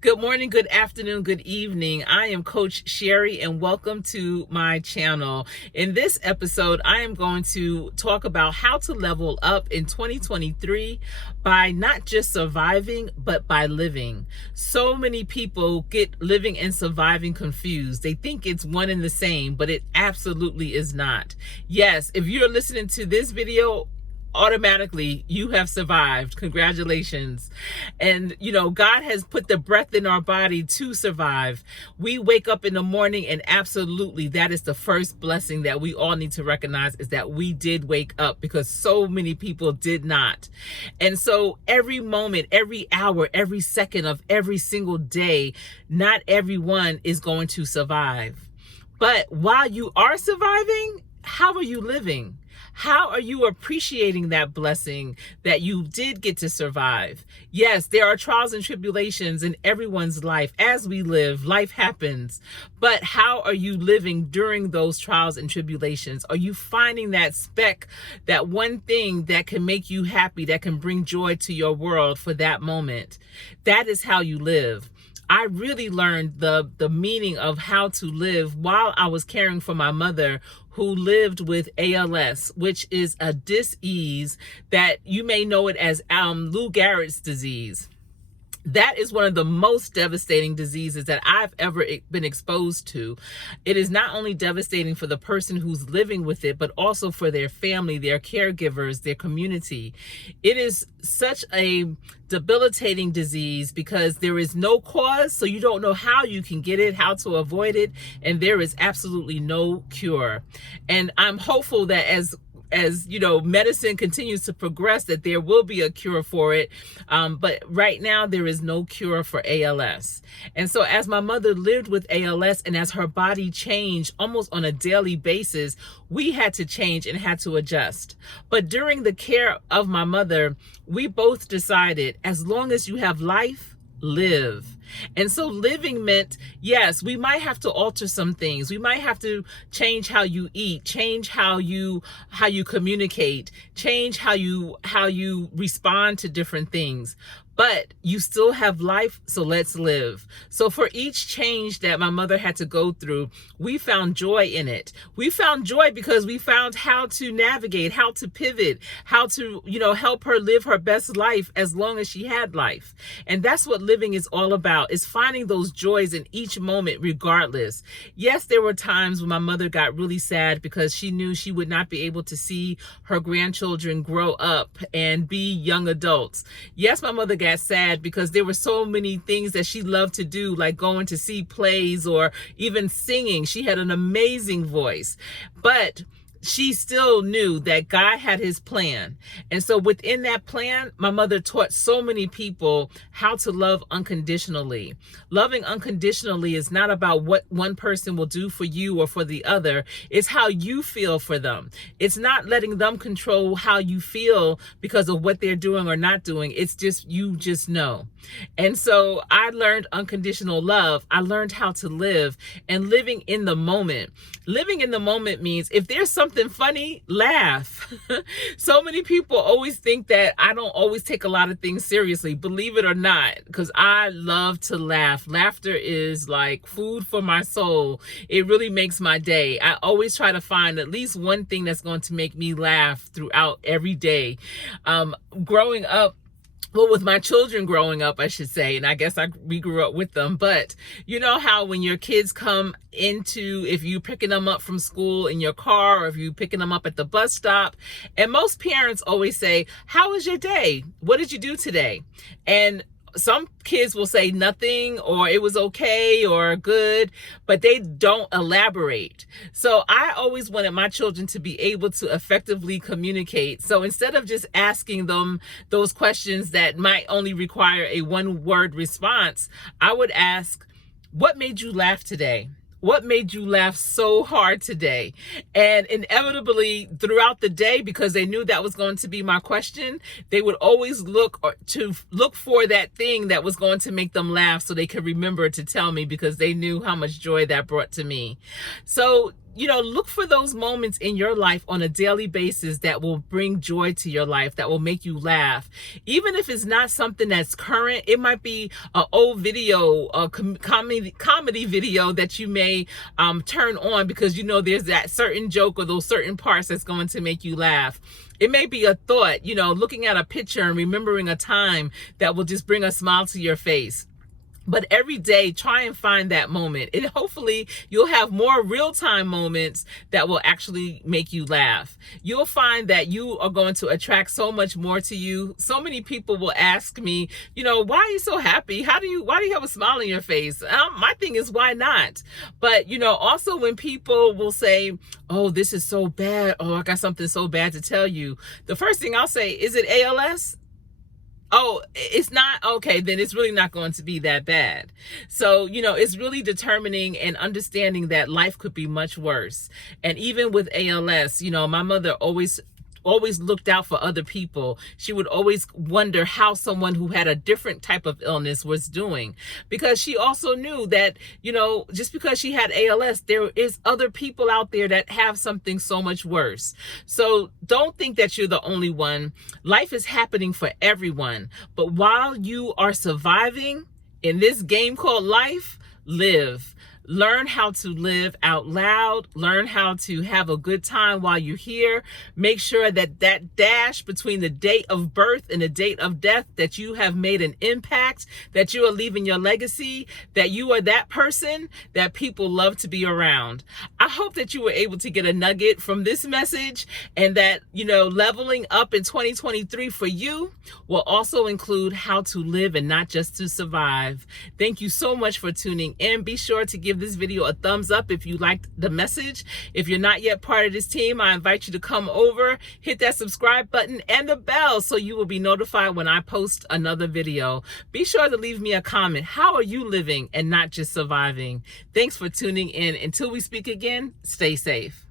Good morning, good afternoon, good evening. I am Coach Sherry and welcome to my channel. In this episode, I am going to talk about how to level up in 2023 by not just surviving, but by living. So many people get living and surviving confused. They think it's one and the same, but it absolutely is not. Yes, if you're listening to this video, automatically you have survived. Congratulations. And God has put the breath in our body to survive. We wake up in the morning, and absolutely that is the first blessing that we all need to recognize, is that we did wake up, because so many people did not. And so every moment, every hour, every second of every single day, not everyone is going to survive. But while you are surviving, how are you living? How are you appreciating that blessing that you did get to survive? Yes, there are trials and tribulations in everyone's life. As we live, life happens. But how are you living during those trials and tribulations? Are you finding that speck, that one thing that can make you happy, that can bring joy to your world for that moment? That is how you live. I really learned the meaning of how to live while I was caring for my mother, who lived with ALS, which is a dis-ease that you may know it as Lou Gehrig's disease. That is one of the most devastating diseases that I've ever been exposed to. It is not only devastating for the person who's living with it, but also for their family, their caregivers, their community. It is such a debilitating disease because there is no cause, so you don't know how you can get it, how to avoid it, and there is absolutely no cure. And I'm hopeful that as medicine continues to progress, that there will be a cure for it. But right now there is no cure for ALS. And so as my mother lived with ALS, and as her body changed almost on a daily basis, we had to change and had to adjust. But during the care of my mother, we both decided, as long as you have life, live. And so living meant, yes, we might have to alter some things. We might have to change how you eat, change how you communicate, change how you respond to different things. But you still have life, so let's live. So for each change that my mother had to go through, we found joy in it. We found joy because we found how to navigate, how to pivot, how to, help her live her best life as long as she had life. And that's what living is all about, is finding those joys in each moment regardless. Yes, there were times when my mother got really sad because she knew she would not be able to see her grandchildren grow up and be young adults. Yes, my mother got sad because there were so many things that she loved to do, like going to see plays or even singing. She had an amazing voice, but she still knew that God had his plan. And so within that plan, my mother taught so many people how to love unconditionally. Loving unconditionally is not about what one person will do for you or for the other. It's how you feel for them. It's not letting them control how you feel because of what they're doing or not doing. It's just, you just know. And so I learned unconditional love. I learned how to live, and living in the moment. Living in the moment means if there's something funny, laugh. So many people always think that I don't always take a lot of things seriously, believe it or not, because I love to laugh. Laughter is like food for my soul. It really makes my day. I always try to find at least one thing that's going to make me laugh throughout every day. Growing up, well, with my children growing up, I should say, and I guess we grew up with them, but you know how when your kids come into, if you picking them up from school in your car, or if you picking them up at the bus stop, and most parents always say, how was your day? What did you do today? And some kids will say nothing, or it was okay, or good, but they don't elaborate. So I always wanted my children to be able to effectively communicate. So instead of just asking them those questions that might only require a one-word response, I would ask, what made you laugh today? What made you laugh so hard today? And inevitably throughout the day, because they knew that was going to be my question, they would always look for that thing that was going to make them laugh so they could remember to tell me, because they knew how much joy that brought to me. So look for those moments in your life on a daily basis that will bring joy to your life, that will make you laugh. Even if it's not something that's current, it might be an old video, a comedy video that you may turn on because there's that certain joke or those certain parts that's going to make you laugh. It may be a thought, looking at a picture and remembering a time that will just bring a smile to your face. But every day, try and find that moment. And hopefully, you'll have more real-time moments that will actually make you laugh. You'll find that you are going to attract so much more to you. So many people will ask me, why are you so happy? Why do you have a smile on your face? My thing is, why not? But, also when people will say, oh, this is so bad. Oh, I got something so bad to tell you. The first thing I'll say, is it ALS? Oh, it's not? Okay, then it's really not going to be that bad. So, it's really determining and understanding that life could be much worse. And even with ALS, my mother always looked out for other people. She would always wonder how someone who had a different type of illness was doing, because she also knew that, just because she had ALS, there is other people out there that have something so much worse. So don't think that you're the only one. Life is happening for everyone. But while you are surviving in this game called life, live. Learn how to live out loud. Learn how to have a good time while you're here. Make sure that that dash between the date of birth and the date of death, that you have made an impact, that you are leaving your legacy, that you are that person that people love to be around. I hope that you were able to get a nugget from this message, and that, leveling up in 2023 for you will also include how to live and not just to survive. Thank you so much for tuning in. Be sure to give this video a thumbs up if you liked the message. If you're not yet part of this team, I invite you to come over, hit that subscribe button and the bell so you will be notified when I post another video. Be sure to leave me a comment. How are you living and not just surviving? Thanks for tuning in. Until we speak again, stay safe.